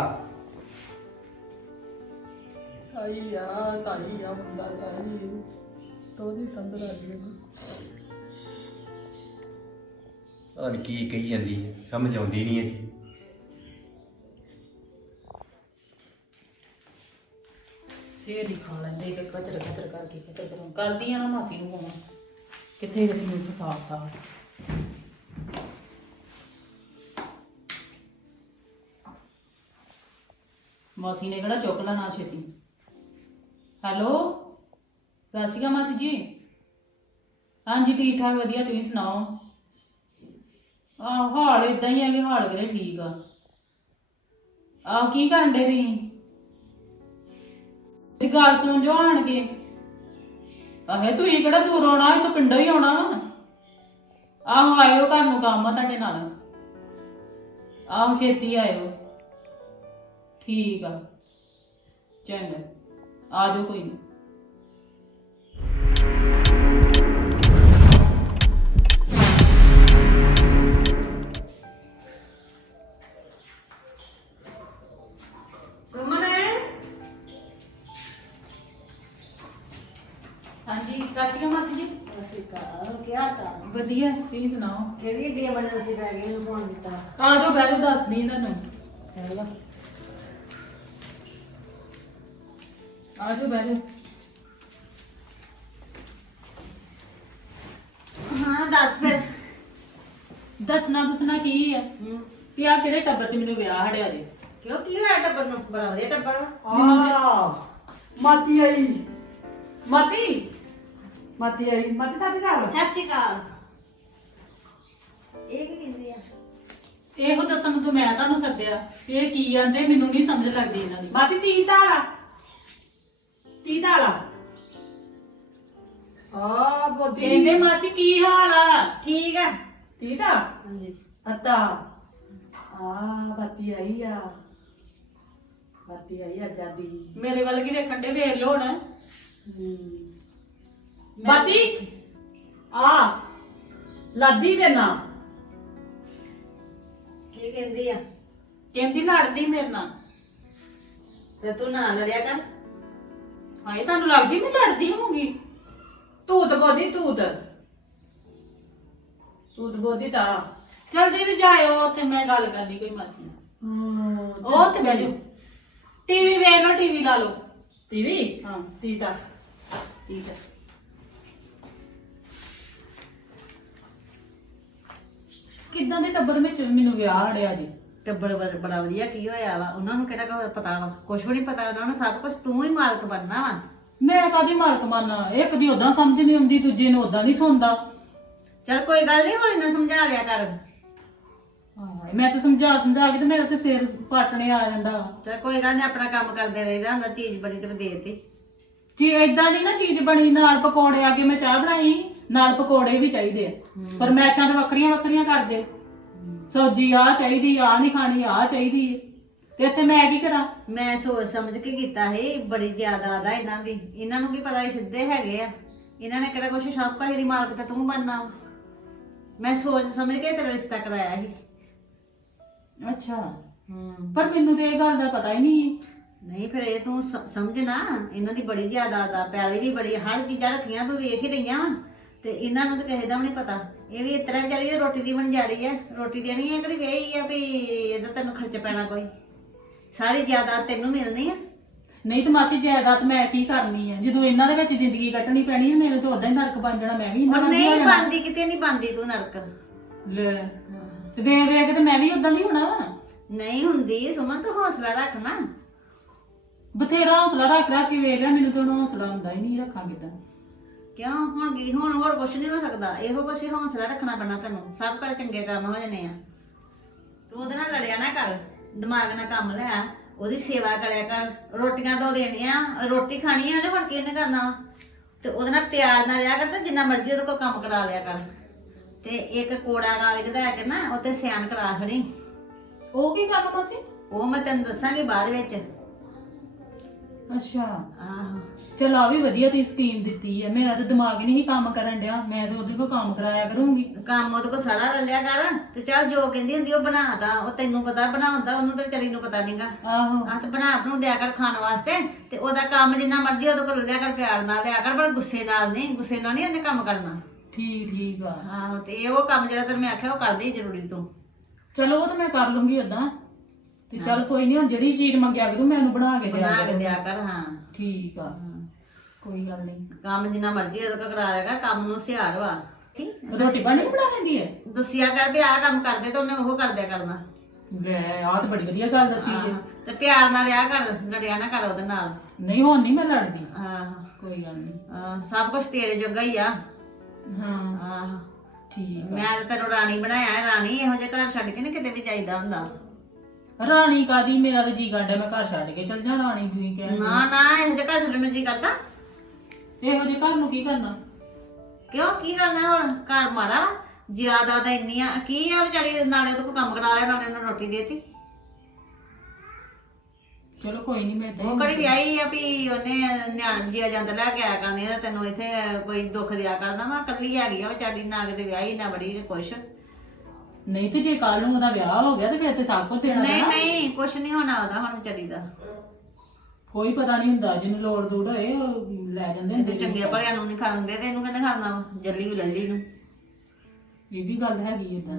[SPEAKER 2] ਤਾਈ ਆ ਤਾਈ ਆ ਬੰਦਾ ਤਾਈ। ਤੋਦੀ ਤੰਦ ਲੱਗ ਗਈ
[SPEAKER 3] ਔਰ ਕੀ ਕਹੀ ਜਾਂਦੀ ਸਮਝ ਆਉਂਦੀ ਨਹੀਂ ਇਹਦੀ
[SPEAKER 1] ਸੇਰ ਹੀ ਖਾ ਲੈਂਦੇ ਕਿ ਕਚਰ ਕਚਰ ਕਰਕੇ ਕਚਰ ਕਰੂੰ ਕਰਦੀ ਆ ਨਾ ਮਾਸੀ ਨੂੰ ਫੋਨ ਕਿੱਥੇ ਕਿਤੇ ਮੈਨੂੰ ਫਸਾਤਾ ਮਾਸੀ ਨੇ ਕਿਹੜਾ ਚੁੱਕ ਲੈਣਾ ਛੇਤੀ? ਹੈਲੋ? ਸਤਿ ਸ਼੍ਰੀ ਅਕਾਲ ਮਾਸੀ ਜੀ। ਹਾਂਜੀ, ਠੀਕ ਠਾਕ, ਵਧੀਆ, ਤੁਸੀਂ ਸੁਣਾਓ? ਆਹ, ਹਾਲ ਇਦਾਂ ਹੀ ਹੈਗੇ ਹਾਲ ਕਰੇ ਠੀਕ ਆ। ਆ ਕੀ ਕਰਨ ਦੇ ਤੁਸੀਂ? ਤੇ ਗੱਲ ਸੁਣ ਜੋ ਆਣ ਕੇ। ਆਹੇ ਤੂੰ ਇਹ ਕਿਹੜਾ ਦੂਰ ਆਉਣਾ ਇਹ ਤਾਂ ਪਿੰਡੋਂ ਹੀ ਆਉਣਾ ਵਾ? ਆਹੋ, ਆਇਓ ਘਰ ਨੂੰ ਕੰਮ ਆ ਤੁਹਾਡੇ ਨਾਲ। ਆਹੋ, ਛੇਤੀ ਆਇਓ। ਠੀਕ ਆ। ਚੰਗਾ। ਆ ਜਾਓ ਕੋਈ ਨਹੀਂ।
[SPEAKER 2] ਸੁਮਨ
[SPEAKER 1] ਹਾਂਜੀ ਸਤਿ ਸ਼੍ਰੀ ਅਕਾਲ ਮਾਸੀ ਜੀ।
[SPEAKER 4] ਕੀ ਹਾਲ ਚਾਲ?
[SPEAKER 1] ਵਧੀਆ ਤੁਸੀਂ ਸੁਣਾਓ?
[SPEAKER 4] ਕਿਹੜੀ ਡੇ ਬਣੇ ਸੀ ਤਾਂ ਇਹ ਨੂੰ ਫੋਨ ਕੀਤਾ।
[SPEAKER 1] ਆ ਜਾਓ ਜਾਓ ਦੱਸਦੀ ਤੁਹਾਨੂੰ
[SPEAKER 4] ਚਲੋ।
[SPEAKER 1] ਆ ਜਾਓ ਬਹਿ ਜਾਓ
[SPEAKER 4] ਹਾਂ ਦੱਸ ਫਿਰ।
[SPEAKER 1] ਦੱਸਣਾ ਦੱਸਣਾ ਕੀ ਹੈ। ਵੀ ਆ ਕਿਹੜੇ ਟੱਬਰ 'ਚ ਮੈਨੂੰ ਵਿਆਹ ਹੜਿਆ ਜੇ?
[SPEAKER 4] ਕਿਉਂ ਕੀ ਹੋਇਆ ਟੱਬਰ ਨੂੰ? ਬੜਾ ਵਧੀਆ ਟੱਬਰ ਵਾ।
[SPEAKER 2] ਆ ਮਾਤੀ ਆਈ। ਮਾਤੀ? ਮਾਤੀ ਆਈ। ਮਾਤੀ ਤਾਂ ਨਾਲ
[SPEAKER 4] ਸਤਿ ਸ਼੍ਰੀ ਅਕਾਲ। ਇਹ ਕੀ ਕਹਿੰਦੀ ਆ?
[SPEAKER 1] ਇਹੋ ਦੱਸਣ ਨੂੰ ਤਾਂ ਮੈਂ ਤੁਹਾਨੂੰ ਸੱਦਿਆ। ਇਹ ਕੀ ਆਂਦੇ ਮੈਨੂੰ ਨਹੀਂ ਸਮਝ ਲੱਗਦੀ ਇਹਨਾਂ ਦੀ।
[SPEAKER 2] ਮਾਤੀ ਤੀ ਤਾਲਾ ਤੀ ਤਾਲਾ ਆ? ਬੋਦੀ।
[SPEAKER 1] ਕਹਿੰਦੇ ਮਾਸੀ ਕੀ ਹਾਲ ਆ?
[SPEAKER 4] ਠੀਕ ਆ।
[SPEAKER 2] ਤੀ ਤਾ
[SPEAKER 4] ਹਾਂਜੀ।
[SPEAKER 2] ਅੱਤਾ। ਆ ਬਾਤੀ ਆਈ ਆ। ਬਾਤੀ ਆਈ ਆ ਜਾਦੀ।
[SPEAKER 1] ਮੇਰੇ ਵੱਲ ਕੀ ਵੇਖਣ ਦੇ ਵੇਖ ਲੋ ਹੁਣ।
[SPEAKER 2] ਬਾਤੀ ਆ। ਲਾਦੀ ਦੇ ਨਾ।
[SPEAKER 4] ਕੀ ਕਹਿੰਦੀ ਆ?
[SPEAKER 1] ਕਹਿੰਦੀ ਲੜਦੀ ਮੇਰੇ ਨਾਲ।
[SPEAKER 4] ਤੇ ਤੂੰ ਨਾ ਲੜਿਆ ਕਰ।
[SPEAKER 1] ਹਾਏ ਤੁਹਾਨੂੰ ਲੱਗਦੀ ਮੈਂ ਲੜਦੀ ਹੋਊਗੀ?
[SPEAKER 2] ਤੂਤ ਬੋਦੀ ਤੂਤ। ਤੂਤ ਬੋਦੀ ਤਾ।
[SPEAKER 1] ਚਲ ਦੀਦੀ ਜਾਇਓ ਉੱਥੇ ਮੈਂ ਗੱਲ ਕਰਨੀ ਕੋਈ ਮਾਸੀ ਨਾਲ। ਉਹ ਉੱਥੇ ਬਹਿ ਜਾਓ। ਟੀਵੀ ਵੇਖ ਲਓ ਟੀਵੀ ਲਾ ਲਓ।
[SPEAKER 2] ਟੀਵੀ?
[SPEAKER 1] ਹਾਂ।
[SPEAKER 2] ਤੀਤਾ ਠੀਕ ਹੈ
[SPEAKER 1] ਕਿੱਦਾਂ ਦੇ ਟੱਬਰ ਵਿੱਚ ਮੈਨੂੰ ਵਿਆਹ ਹੜਿਆ ਜੀ?
[SPEAKER 4] ਟੱਬਰ ਬੜ- ਬੜਾ ਵਧੀਆ ਕੀ ਹੋਇਆ ਵਾ? ਉਹਨਾਂ ਨੂੰ ਕਿਹੜਾ ਕੁਛ ਪਤਾ ਵਾ? ਕੁਝ ਵੀ ਨਹੀਂ ਪਤਾ ਉਹਨਾਂ ਨੂੰ ਸਭ ਕੁਝ ਤੂੰ ਹੀ ਮਾਲਕ ਬਣਨਾ ਵਾ।
[SPEAKER 1] ਮੈਂ ਕਾਦੀ ਮਾਲਕ ਮਾਨਾ ਇੱਕ ਦੀ ਉਦਾਂ ਸਮਝ ਨਹੀਂ ਆਉਂਦੀ ਦੂਜੇ ਨੂੰ ਉਦਾਂ ਨਹੀਂ ਸੁਣਦਾ।
[SPEAKER 4] ਚਲ ਕੋਈ ਗੱਲ ਨਹੀਂ ਹੌਲੀ ਨਾ ਸਮਝਾ ਲਿਆ ਕਰ।
[SPEAKER 1] ਮੈਂ ਤਾਂ ਸਮਝਾ ਸਮਝਾ ਕੇ ਤੇ ਮੇਰਾ ਤੇ ਸਿਰ ਪਾਟਣੇ ਆ ਜਾਂਦਾ।
[SPEAKER 4] ਚਲ ਕੋਈ ਗੱਲ ਨਹੀਂ ਆਪਣਾ ਕੰਮ ਕਰਦੇ ਰਹੀਦਾ ਹੁੰਦਾ ਚੀਜ਼ ਬਣੀ ਤੇ ਦੇਤੀ।
[SPEAKER 1] ਜੀ ਏਦਾਂ ਨਹੀਂ ਨਾ ਚੀਜ਼ ਬਣੀ ਨਾਲ ਪਕੌੜੇ ਆ ਕੇ ਮੈਂ ਚਾਹ ਬਣਾਈ ਨਾਲ ਪਕੌੜੇ ਵੀ ਚਾਹੀਦੇ ਆ। ਫਰਮੈਸ਼ਾਂ ਤੇ ਵੱਖਰੀਆਂ ਵੱਖਰੀਆਂ ਕਰਦੇ। ਸਬਜ਼ੀ ਆ ਚਾਹੀਦੀ ਆ ਨਹੀਂ ਖਾਣੀ ਆ ਚਾਹੀਦੀ ਹੈ। ਤੇ ਇੱਥੇ ਮੈਂ ਕੀ ਕਰਾਂ?
[SPEAKER 4] ਮੈਂ ਸੋਚ ਸਮਝ ਕੇ ਕੀਤਾ ਸੀ ਬੜੀ ਜ਼ਿਆਦਾ ਆਦਾ ਇਹਨਾਂ ਦੀ। ਇਹਨਾਂ ਨੂੰ ਕੀ ਪਤਾ ਇਹ ਸਿੱਧੇ ਹੈਗੇ ਆ। ਇਹਨਾਂ ਨੇ ਕਿਹੜਾ ਕੁਛ ਕੁਝ ਦੀ ਮਾਲਕ ਤੇ ਤੂੰ ਬਣਨਾ ਵਾ। ਮੈਂ ਸੋਚ ਸਮਝ ਕੇ ਤੇਰਾ ਰਿਸ਼ਤਾ ਕਰਾਇਆ ਸੀ।
[SPEAKER 1] ਅੱਛਾ।
[SPEAKER 4] ਹੂੰ।
[SPEAKER 1] ਪਰ ਮੈਨੂੰ ਤੇ ਇਹ ਗੱਲ ਦਾ ਪਤਾ ਹੀ ਨਹੀਂ
[SPEAKER 4] ਨਹੀਂ ਫਿਰ ਇਹ ਤੂੰ ਸ- ਸਮਝ ਨਾ। ਇਹਨਾਂ ਦੀ ਬੜੀ ਜ਼ਿਆਦਾ ਆਦਾ ਪੈਲੀ ਵੀ ਬੜੀ ਹਰ ਚੀਜ਼ਾਂ ਰੱਖੀਆਂ ਤੂੰ ਵੇਖ ਹੀ ਰਹੀਆਂ ਵਾ। ਤੇ ਇਹਨਾਂ ਨੂੰ ਤਾਂ ਕਿਸੇ ਦਾ ਵੀ ਨਹੀਂ ਪਤਾ। ਇਹ ਵੀ ਇਸ ਤਰ੍ਹਾਂ ਵਿਚਾਰੀ ਦੀ ਰੋਟੀ ਦੀ ਵਣਜਾੜੀ ਆ। ਰੋਟੀ ਦੇਣੀ ਹੈ ਕਿਹੜੀ ਵੇਹੀ ਆ ਵੀ ਇਹਦਾ ਤੈਨੂੰ ਖਰਚ ਪੈਣਾ ਕੋਈ। ਸਾਰੀ ਜਾਇਦਾਦ ਤੈਨੂੰ ਮਿਲਣੀ ਆ।
[SPEAKER 1] ਨਹੀਂ ਤੇ ਮਾਸੀ ਜਾਇਦਾਦ ਮੈਂ ਕੀ ਕਰਨੀ ਹੈ ਜਦੋਂ ਇਹਨਾਂ ਦੇ ਵਿੱਚ ਜ਼ਿੰਦਗੀ ਕੱਟਣੀ ਪੈਣੀ ਹੈ ਮੈਨੂੰ ਤਾਂ ਉਦਾਂ ਹੀ ਨਰਕ ਬਣ ਜਾਣਾ ਮੈਂ ਵੀ ਇਹਨਾਂ
[SPEAKER 4] ਹੁਣ
[SPEAKER 1] ਹੋ
[SPEAKER 4] ਨਹੀਂ। ਬੰਦੀ ਕਿਤੇ ਨਹੀਂ ਬੰਦੀ ਤੂੰ ਨਰਕ।
[SPEAKER 1] ਲੈ ਤੇ ਵੇਖ ਵੇਖ ਕੇ ਤੇ ਮੈਂ ਵੀ ਉਦਾਂ ਦੀ ਹੋਣਾ ਵਾ।
[SPEAKER 4] ਨਹੀਂ ਹੁੰਦੀ ਸੁਮਨ ਤੂੰ ਹੌਸਲਾ ਰੱਖ ਨਾ।
[SPEAKER 1] ਬਥੇਰਾ ਹੌਸਲਾ ਰੱਖ ਰੱਖ ਕੇ ਵੇਖ ਲਿਆ ਮੈਨੂੰ ਤਾਂ ਹੁਣ ਹੌਸਲਾ ਹੁੰਦਾ ਹੀ ਨਹੀਂ ਰੱਖਾਂ ਕਿਦਾਂ
[SPEAKER 4] ਕਿਉਂ? ਹੁਣ ਕੀ? ਹੁਣ ਹੋਰ ਕੁਝ ਨਹੀਂ ਹੋ ਸਕਦਾ। ਇਹੋ ਕੁਛ ਹੀ ਹੌਸਲਾ ਰੱਖਣਾ ਪੈਣਾ ਤੈਨੂੰ। ਸਭ ਕਰ ਚੰਗੇ ਕੰਮ ਹੋ ਜਾਣੇ ਆ। ਤੂੰ ਉਹਦੇ ਨਾਲ ਲੜਿਆ ਨਾ ਕਰ। ਦਿਮਾਗ ਨਾਲ ਕੰਮ ਲੈ। ਉਹਦੀ ਸੇਵਾ ਕਰਿਆ ਕਰ। ਰੋਟੀਆਂ ਦੋ ਦੇਣੀਆਂ। ਰੋਟੀ ਖਾਣੀ ਆ ਉਹਨੇ ਹੁਣ ਕੀ ਉਹਨੇ ਕਰਨਾ? ਵਾ ਤੇ ਉਹਦੇ ਨਾਲ ਪਿਆਰ ਨਾਲ ਰਿਹਾ ਕਰ ਤੇ ਜਿੰਨਾ ਮਰਜ਼ੀ ਉਹਦੇ ਕੋਲ ਕੰਮ ਕਰਾ ਲਿਆ ਕਰ। ਤੇ ਇੱਕ ਕੋੜਾ ਕਾਗਜ਼ ਲੈ ਕੇ ਨਾ ਉੱਤੇ ਸਿਆਣ ਕਰਾ ਛੜੀ
[SPEAKER 1] ਉਹ ਕੀ ਕਰਨਾ ਮਾਸੀ?
[SPEAKER 4] ਉਹ ਮੈਂ ਤੈਨੂੰ ਦੱਸਾਂਗੀ ਬਾਅਦ ਵਿੱਚ।
[SPEAKER 1] ਅੱਛਾ।
[SPEAKER 4] ਆਹੋ।
[SPEAKER 1] ਚਲ ਆ ਵੀ ਵਧੀਆ ਤੀ ਸਕੀਮ ਦਿੱਤੀ ਹੈ ਮੇਰਾ ਤਾਂ ਦਿਮਾਗ ਹੀ ਨਹੀਂ ਕੰਮ ਕਰਨ ਡਿਆ। ਮੈਂ ਤਾਂ ਉਹਦੇ ਕੋਲ ਕੰਮ ਕਰਾਇਆ ਕਰੂੰਗੀ।
[SPEAKER 4] ਕੰਮ ਉਹਦੇ ਕੋਲ ਸਾਰਾ ਲੈ ਲਿਆ ਕਰ। ਤੇ ਚੱਲ ਜੋ ਕਹਿੰਦੀ ਹੁੰਦੀ ਉਹ ਬਣਾਦਾ ਉਹ ਤੈਨੂੰ ਪਤਾ ਬਣਾਉਂਦਾ ਉਹਨੂੰ ਤਾਂ ਵਿਚਾਰੀ ਨੂੰ ਪਤਾ ਨਹੀਂਗਾ।
[SPEAKER 1] ਆਹੋ।
[SPEAKER 4] ਆਹ ਤੇ ਬਣਾ ਬਣੂ ਦਿਆ ਕਰ ਖਾਣ ਵਾਸਤੇ। ਤੇ ਉਹਦਾ ਕੰਮ ਜਿੰਨਾ ਮਰਜ਼ੀ ਉਹਦੇ ਕੋਲ ਲਿਆ ਕਰ ਪਿਆਰ ਨਾਲ ਲਿਆ ਕਰ ਪਰ ਗੁੱਸੇ ਨਾਲ ਨਹੀਂ। ਗੁੱਸੇ ਨਾਲ ਨਹੀਂ ਉਹਨੇ ਕੰਮ ਕਰਨਾ।
[SPEAKER 1] ਠੀਕ ਠੀਕ ਆ।
[SPEAKER 4] ਆਹੋ ਤੇ ਇਹ ਉਹ ਕੰਮ ਜਿਹੜਾ ਤੈਨੂੰ ਮੈਂ ਆਖਿਆ ਉਹ ਕਰਦੀ ਜ਼ਰੂਰੀ ਤੂੰ।
[SPEAKER 1] ਚਲੋ ਉਹ ਤਾਂ ਮੈਂ ਕਰ ਲੂੰਗੀ ਉਦਾਂ ਤੇ ਚਲ ਕੋਈ ਨਹੀਂ ਹੁਣ ਜਿਹੜੀ ਚੀਜ਼ ਮੰਗਿਆ ਕਰੂ ਮੈਂ ਉਹਨੂੰ ਬਣਾ ਕੇ ਦਿਆ
[SPEAKER 4] ਬਣਾ ਕੇ। ਦਿਆ ਕਰ ਹਾਂ।
[SPEAKER 1] ਠੀਕ ਆ। ਕੋਈ ਗੱਲ ਨਹੀਂ।
[SPEAKER 4] ਕੰਮ ਜਿੰਨਾ ਮਰਜ਼ੀ ਕੋਲ ਕਰਾ ਲਿਆ ਕਰ ਕੰਮ ਨੂੰ ਸਿਆਰ ਵਾ। ਠੀਕ
[SPEAKER 1] ਰੋਟੀ ਪਾਣੀ ਵੀ ਬਣਾ ਲੈਂਦੀ ਹੈ?
[SPEAKER 4] ਦੱਸਿਆ ਕਰ ਵੀ ਆਹ ਕੰਮ ਕਰਦੇ ਤੇ ਉਹਨੇ ਉਹ ਕਰ ਦਿਆ ਕਰਨਾ।
[SPEAKER 1] ਲੈ ਆਹ ਤਾਂ ਬੜੀ ਵਧੀਆ ਗੱਲ ਦੱਸੀ ਜੇ।
[SPEAKER 4] ਤੇ ਪਿਆਰ ਨਾਲ ਰਿਹਾ ਕਰ ਲੜਿਆ ਨਾ ਕਰ ਉਹਦੇ ਨਾਲ।
[SPEAKER 1] ਨਹੀਂ ਹੁਣ ਨਹੀਂ ਮੈਂ ਲੜਦੀ।
[SPEAKER 4] ਆਹੋ
[SPEAKER 1] ਕੋਈ ਗੱਲ ਨਹੀਂ।
[SPEAKER 4] ਆਹ, ਸਭ ਕੁਝ ਤੇਰੇ ਜੋਗਾ ਹੀ ਆ।
[SPEAKER 1] ਹਾਂ।
[SPEAKER 4] ਆਹੋ
[SPEAKER 1] ਠੀਕ
[SPEAKER 4] ਮੈਂ ਤਾਂ ਤੈਨੂੰ ਰਾਣੀ ਬਣਾਇਆ ਹੈ, ਰਾਣੀ ਇਹੋ ਜਿਹੇ ਘਰ ਛੱਡ ਕੇ ਨੀ ਕਿਤੇ ਵੀ ਜਾਈਦਾ ਹੁੰਦਾ।
[SPEAKER 1] ਰਾਣੀ ਕਾਦੀ ਮੇਰਾ ਤਾਂ ਜੀ ਕਰਦਾ ਮੈਂ ਘਰ ਛੱਡ ਕੇ ਚਲ ਜਾ ਰਾਣੀ ਤੁਸੀਂ ਕਹਿ।
[SPEAKER 4] ਨਾ ਨਾ ਇਹੋ ਜਿਹੇ ਘਰ ਛੱਡਣ ਨੂੰ ਜੀ ਕਰਦਾ।
[SPEAKER 1] ਇਹੋ ਜਿਹੇ ਘਰ ਨੂੰ ਕੀ ਕਰਨਾ?
[SPEAKER 4] ਕਿਉਂ? ਕੀ ਕਰਨਾ ਹੁਣ? ਘਰ ਮਾੜਾ? ਵਾ? ਜ਼ਿਆਦਾ ਤਾਂ ਇੰਨੀਆਂ ਕੀ ਆ ਵਿਚਾਰੀ? ਨਾਲੇ ਉਹਦੇ ਕੋਲ ਕੰਮ ਕਰਾ ਲਿਆ ਨਾਲੇ ਉਹਨੂੰ ਰੋਟੀ ਦੇਤੀ।
[SPEAKER 1] ਚਲੋ ਕੋਈ ਨਹੀਂ ਮੈਂ
[SPEAKER 4] ਉਹ
[SPEAKER 1] ਤਾਂ
[SPEAKER 4] ਕਿਹੜੀ ਵਿਆਹੀ ਆ ਵੀ ਉਹਨੇ ਨਿਆਣ ਜੀਆ ਜੰਦ ਲੈ ਕੇ ਆਇਆ ਕਰਨੀ ਆ ਤੈਨੂੰ ਇੱਥੇ ਕੋਈ ਦੁੱਖ ਦਿਆ ਕਰਦਾ ਮੈਂ ਕੱਲੀ ਹੈਗੀ ਆ ਵਿਚਾਰੀ ਨਾ ਕਿਤੇ ਵਿਆਹੀ ਨਾ ਬੜੀ ਨੇ ਕੁਛ।
[SPEAKER 1] ਨਹੀਂ ਤੇ ਜੇ ਕੱਲ ਨੂੰ ਉਹਦਾ ਵਿਆਹ ਹੋ ਗਿਆ ਤੇ ਫਿਰ ਤੇ ਸਭ ਕੁਝ ਦੇਣਾ
[SPEAKER 4] ਨਹੀਂ
[SPEAKER 1] ਪੈਣਾ।
[SPEAKER 4] ਨਹੀਂ ਕੁਛ ਨਹੀਂ ਹੋਣਾ ਉਹਦਾ ਹੁਣ ਵਿਚਾਰੀ ਦਾ।
[SPEAKER 1] ਕੋਈ ਪਤਾ ਨਹੀਂ ਹੁੰਦਾ ਜਿਹਨੂੰ ਲੋੜ ਦੂੜ ਹੋਏ ਉਹ ਲੈ ਜਾਂਦੇ
[SPEAKER 4] ਤੇ
[SPEAKER 1] ਹੁੰਦੇ
[SPEAKER 4] ਚੰਗੇ ਭਲਿਆਂ ਨੂੰ ਨਹੀਂ ਖਾਣਗੇ ਤੇ ਇਹਨੂੰ ਕਹਿੰਦੇ ਖਾਣਾ ਜੱਲੀ ਵੀ ਲੱਲੀ ਨੂੰ
[SPEAKER 1] ਇਹ ਵੀ ਗੱਲ ਹੈਗੀ ਇਦਾਂ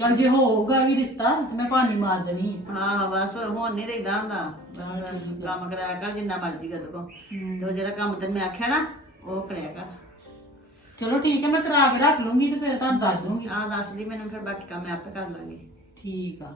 [SPEAKER 1] ਚਲ ਜੇ ਹੋਊਗਾ ਵੀ ਰਿਸ਼ਤਾ ਤੇ ਮੈਂ ਭਾਨੀ ਮਾਰ ਦੇਣੀ ਆ।
[SPEAKER 4] ਹਾਂ ਬਸ ਹੁਣ ਨਹੀਂ ਦੇਈਦਾ ਹੁੰਦਾ। ਬਸ ਕੰਮ ਕਰਾਇਆ ਕਰ ਜਿੰਨਾ ਮਰਜ਼ੀ ਕਰ ਕੋ ਤੇ ਉਹ ਜਿਹੜਾ ਕੰਮ ਤੈਨੂੰ ਮੈਂ ਆਖਿਆ ਨਾ ਉਹ ਕਰਿਆ ਕਰ।
[SPEAKER 1] ਚਲੋ ਠੀਕ ਹੈ ਮੈਂ ਕਰਾ ਕੇ ਰੱਖ ਲੂੰਗੀ ਤੇ ਫਿਰ ਤੁਹਾਨੂੰ ਦੱਸ ਦੂੰਗੀ।
[SPEAKER 4] ਆਹ ਦੱਸ ਦੀ ਮੈਨੂੰ ਫਿਰ ਬਾਕੀ ਕੰਮ ਮੈਂ ਆਪੇ ਕਰ ਲਾਂਗੀ।
[SPEAKER 1] ਠੀਕ ਆ।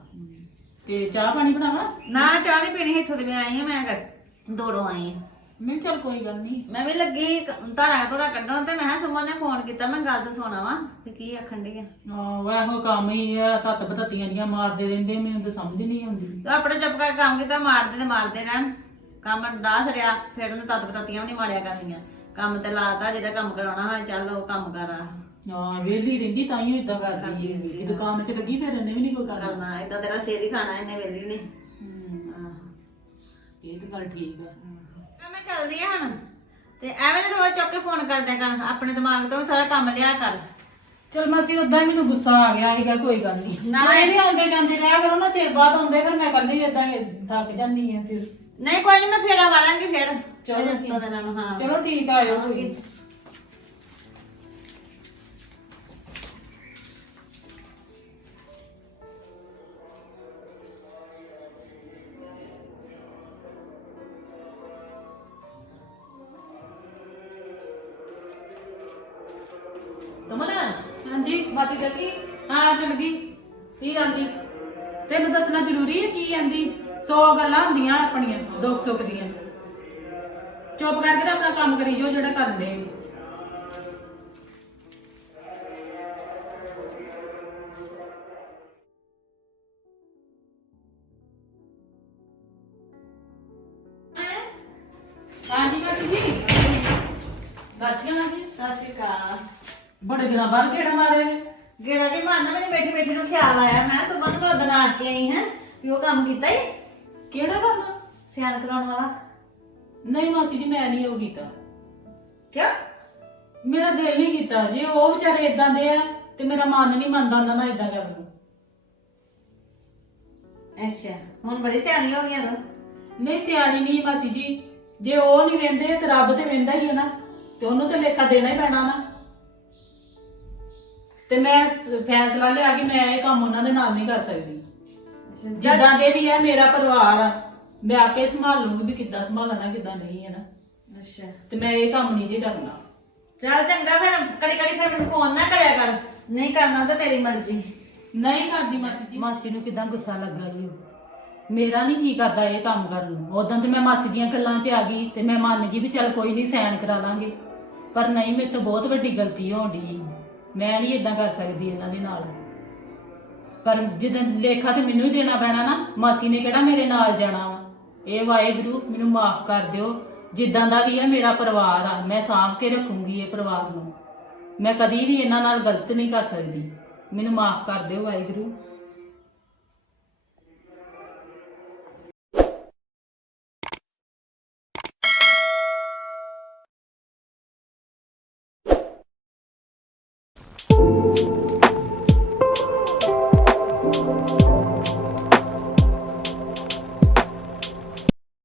[SPEAKER 1] ਤੇ ਚਾਹ ਪਾਣੀ ਬਣਾਵਾ?
[SPEAKER 4] ਨਾ ਚਾਹ ਨਹੀਂ ਪੀਣੀ ਇੱਥੋਂ ਤੇ ਮੈਂ ਆਈ ਹਾਂ ਮੈਂ ਕਰ- ਦੂਰੋਂ ਆਈ ਹਾਂ।
[SPEAKER 1] ਮੈਂ ਚਲ ਕੋਈ ਗੱਲ ਨਹੀਂ।
[SPEAKER 4] ਮੈਂ ਵੀ ਲੱਗੀ ਧਾਰਾ ਧੋਰਾ ਕੱਢਣ ਤੇ ਮੈਂ ਸੁਮਨ ਨੇ ਫੋਨ ਕੀਤਾ ਮੈਂ ਗੱਲ ਸੁਣਾ ਵਾ ਵੀ ਕੀ ਆਖਣ ਡਈ ਆ।
[SPEAKER 1] ਆਹ ਇਹੋ ਕੰਮ ਹੀ ਆ ਤੱਤ ਬਤੱਤੀਆਂ ਦੀਆਂ ਮਾਰਦੇ ਰਹਿੰਦੇ ਮੈਨੂੰ ਤਾਂ ਸਮਝ ਨਹੀਂ ਆਉਂਦੀ।
[SPEAKER 4] ਤੇ ਆਪਣੇ ਚੁੱਪ ਕਰਕੇ ਕੰਮ ਕੀਤਾ ਮਾਰਦੇ ਤੇ ਮਾਰਦੇ ਰਹਿਣ। ਕੰਮ ਡਾਹ ਛੜਿਆ ਫਿਰ ਉਹਨੂੰ ਤੱਤ ਬਤਤੀਆਂ ਵੀ ਨਹੀਂ ਮਾਰਿਆ ਕਰਨੀਆਂ ਕੰਮ ਤੇ ਲਾਤਾ ਜਿਹੜਾ ਕੰਮ ਕਰਾਉਣਾ ਹੋਏ ਚੱਲ ਉਹ ਕੰਮ ਕਰ
[SPEAKER 1] ਹਾਂ ਵੇਲੀ ਰਹਿੰਦੀ ਤਾਂ ਹੀ ਇਦਾਂ ਕਰਦੀ ਹੈ ਜਦੋਂ ਕੰਮ 'ਚ ਲੱਗੀ ਫਿਰ ਇਹਨੇ ਵੀ ਨਹੀਂ ਕੋਈ ਕਰਨਾ।
[SPEAKER 4] ਕਰਨਾ ਏਦਾਂ ਤੇਰਾ ਸਿਰ ਹੀ ਖਾਣਾ ਇਹਨੇ ਵੇਲੀ ਨੇ।
[SPEAKER 1] ਹਮ, ਇਹ ਤਾਂ ਗੱਲ ਠੀਕ ਆ।
[SPEAKER 4] ਮੈਂ ਮੈਂ ਚੱਲਦੀ ਆ ਹੁਣ ਤੇ ਐਵੇਂ ਨਾ ਰੋਜ਼ ਚੁੱਕ ਕੇ ਫੋਨ ਕਰਦਿਆ ਕਰ ਆਪਣੇ ਦਿਮਾਗ ਤੋਂ ਵੀ ਥੋੜਾ ਕੰਮ ਲਿਆ ਕਰ।
[SPEAKER 1] ਚਲ ਮਾਸੀ ਉਦਾਂ ਹੀ ਮੈਨੂੰ ਗੁੱਸਾ ਆ ਗਿਆ ਸੀਗਾ ਕੋਈ ਗੱਲ ਨਹੀਂ
[SPEAKER 4] ਨਾ।
[SPEAKER 1] ਇਹ ਵੀ ਆਉਂਦੇ ਜਾਂਦੇ ਰਿਹਾ ਕਰੋ ਨਾ ਚਿਰ ਬਾਅਦ ਆਉਂਦੇ ਫਿਰ ਮੈਂ ਕੱਲੀ ਇਦਾਂ ਥੱਕ ਜਾਂਦੀ ਆ ਫਿਰ।
[SPEAKER 4] ਨਹੀਂ ਕੋਈ ਨਹੀਂ ਮੈਂ ਫੇੜਾ ਵਾਲਾਂਗੀ ਫਿਰ।
[SPEAKER 1] ਚਲੋ ਠੀਕ।
[SPEAKER 4] ਦਿਨਾਂ ਨੂੰ ਹਾਂ।
[SPEAKER 1] ਚਲੋ ਠੀਕ ਆ ਆਇਓ।
[SPEAKER 2] ਚੁੱਪ ਕਰਕੇ ਤੇ ਆਪਣਾ ਕੰਮ ਕਰੀ ਜਾਓ ਜਿਹੜਾ ਕਰਨ ਦੇ
[SPEAKER 1] ਹਾਂਜੀ ਮਾਸੀ ਜੀ। ਸੱਚੀ ਨਾ ਜੀ।
[SPEAKER 4] ਸਤਿ ਸ਼੍ਰੀ ਅਕਾਲ।
[SPEAKER 2] ਬੜੇ ਦਿਨਾਂ ਬਾਅਦ ਕਿਹੜਾ ਮਾਰੇ
[SPEAKER 4] ਗੇੜਾ ਜੀ ਮਾਰਨਾ ਮੈਨੂੰ ਬੈਠੀ ਬੈਠੀ ਨੂੰ ਖਿਆਲ ਆਇਆ। ਮੈਂ ਸੁਬਹ ਨੂੰ ਉਦੋਂ ਆ ਕੇ ਆਈ ਹਾਂ ਵੀ ਉਹ ਕੰਮ ਕੀਤਾ ਹੀ
[SPEAKER 2] ਕਿਹੜਾ ਕਰਨਾ?
[SPEAKER 4] ਸਿਆਣ ਕਰਾਉਣ ਵਾਲਾ।
[SPEAKER 2] ਨਹੀਂ ਮਾਸੀ ਜੀ ਮੈਂ ਨਹੀਂ ਉਹ ਕੀਤਾ।
[SPEAKER 4] ਕਿਉਂ
[SPEAKER 2] ਮੇਰਾ ਦਿਲ ਨਹੀਂ ਕੀਤਾ ਜੇ ਉਹ ਵਿਚਾਰੇ ਇਦਾਂ ਦੇ ਆ ਤੇ ਮੇਰਾ ਮਨ ਨਹੀਂ ਮੰਨਦਾ ਉਹਨਾਂ ਨਾਲ ਇਦਾਂ ਕਰਨ ਨੂੰ।
[SPEAKER 4] ਅੱਛਾ ਹੁਣ ਬੜੀ ਸਿਆਣੀ ਹੋ ਗਈ ਤੂੰ।
[SPEAKER 2] ਨਹੀਂ ਸਿਆਣੀ ਨਹੀਂ ਮਾਸੀ ਜੀ ਜੇ ਉਹ ਨਹੀਂ ਵੇਂਦੇ ਤੇ ਰੱਬ ਤੇ ਵੇਂਦਾ ਹੀ ਹੈ ਨਾ ਤੇ ਉਹਨੂੰ ਤੇ ਲੇਖਾ ਦੇਣਾ ਹੀ ਪੈਣਾ ਨਾ।
[SPEAKER 1] ਤੇ ਮੈਂ ਸ- ਫੈਸਲਾ ਲਿਆ ਕਿ ਮੈਂ ਇਹ ਕੰਮ ਉਹਨਾਂ ਦੇ ਨਾਲ ਨਹੀਂ ਕਰ ਸਕਦੀ। ਜਿੱਦਾਂ ਦੇ ਵੀ ਆ ਮੇਰਾ ਪਰਿਵਾਰ ਆ। ਮੈਂ ਆਪੇ ਸੰਭਾਲ ਲੂੰਗੀ ਵੀ ਕਿੱਦਾਂ ਸੰਭਾਲਣਾ ਕਿੱਦਾਂ ਨਹੀਂ ਹੈ ਨਾ।
[SPEAKER 4] ਅੱਛਾ।
[SPEAKER 1] ਤੇ ਮੈਂ ਇਹ ਕੰਮ ਨਹੀਂ ਜੇ ਕਰਨਾ।
[SPEAKER 4] ਚੱਲ ਚੰਗਾ ਫਿਰ ਕੜੀ ਕੜੀ ਫਿਰ ਮੈਨੂੰ ਫੋਨ ਨਾ ਕਰਿਆ ਕਰ। ਨਹੀਂ ਕਰਨਾ ਤਾਂ ਤੇਰੀ ਮਰਜ਼ੀ।
[SPEAKER 1] ਨਹੀਂ ਕਰਦੀ ਮਾਸੀ ਜੀ। ਮਾਸੀ ਨੂੰ ਕਿਦਾਂ ਗੁੱਸਾ ਲੱਗਾ ਈ ਓ। ਮੇਰਾ ਨਹੀਂ ਜੀ ਕਰਦਾ ਇਹ ਕੰਮ ਕਰਨ ਨੂੰ। ਉਦੋਂ ਤੇ ਮੈਂ ਮਾਸੀ ਦੀਆਂ ਗੱਲਾਂ 'ਚ ਆ ਗਈ ਤੇ ਮੈਂ ਮੰਨ ਗਈ ਵੀ ਚੱਲ ਕੋਈ ਨਹੀਂ ਸੈਨ ਕਰਾ ਲਾਂਗੇ। ਪਰ ਨਹੀਂ ਮੇਰੇ ਤੋਂ ਬਹੁਤ ਵੱਡੀ ਗਲਤੀ ਹੋਣ ਡਈ। ਮੈਂ ਨਹੀਂ ਇਦਾਂ ਕਰ ਸਕਦੀ ਇਹਨਾਂ ਦੇ ਨਾਲ। ਪਰ ਜਦੋਂ ਲੇਖਾ ਤੇ ਮੈਨੂੰ ਹੀ ਦੇਣਾ ਪੈਣਾ ਨਾ ਮਾਸੀ ਨੇ ਕਿਹੜਾ ਮੇਰੇ ਨਾਲ ਜਾਣਾ ਵਾ? ਇਹ ਵਾਹਿਗੁਰੂ, ਮੈਨੂੰ ਮਾਫ ਕਰ ਦਿਓ। ਜਿੱਦਾਂ ਦਾ ਵੀ ਹੈ, ਮੇਰਾ ਪਰਿਵਾਰ ਆ। ਮੈਂ ਸਾਂਭ ਕੇ ਰੱਖੂੰਗੀ ਇਹ ਪਰਿਵਾਰ ਨੂੰ। ਮੈਂ ਕਦੀ ਵੀ ਇਹਨਾਂ ਨਾਲ ਗਲਤ ਨਹੀਂ ਕਰ ਸਕਦੀ। ਮੈਨੂੰ ਮਾਫ ਕਰ ਦਿਓ ਵਾਹਿਗੁਰੂ।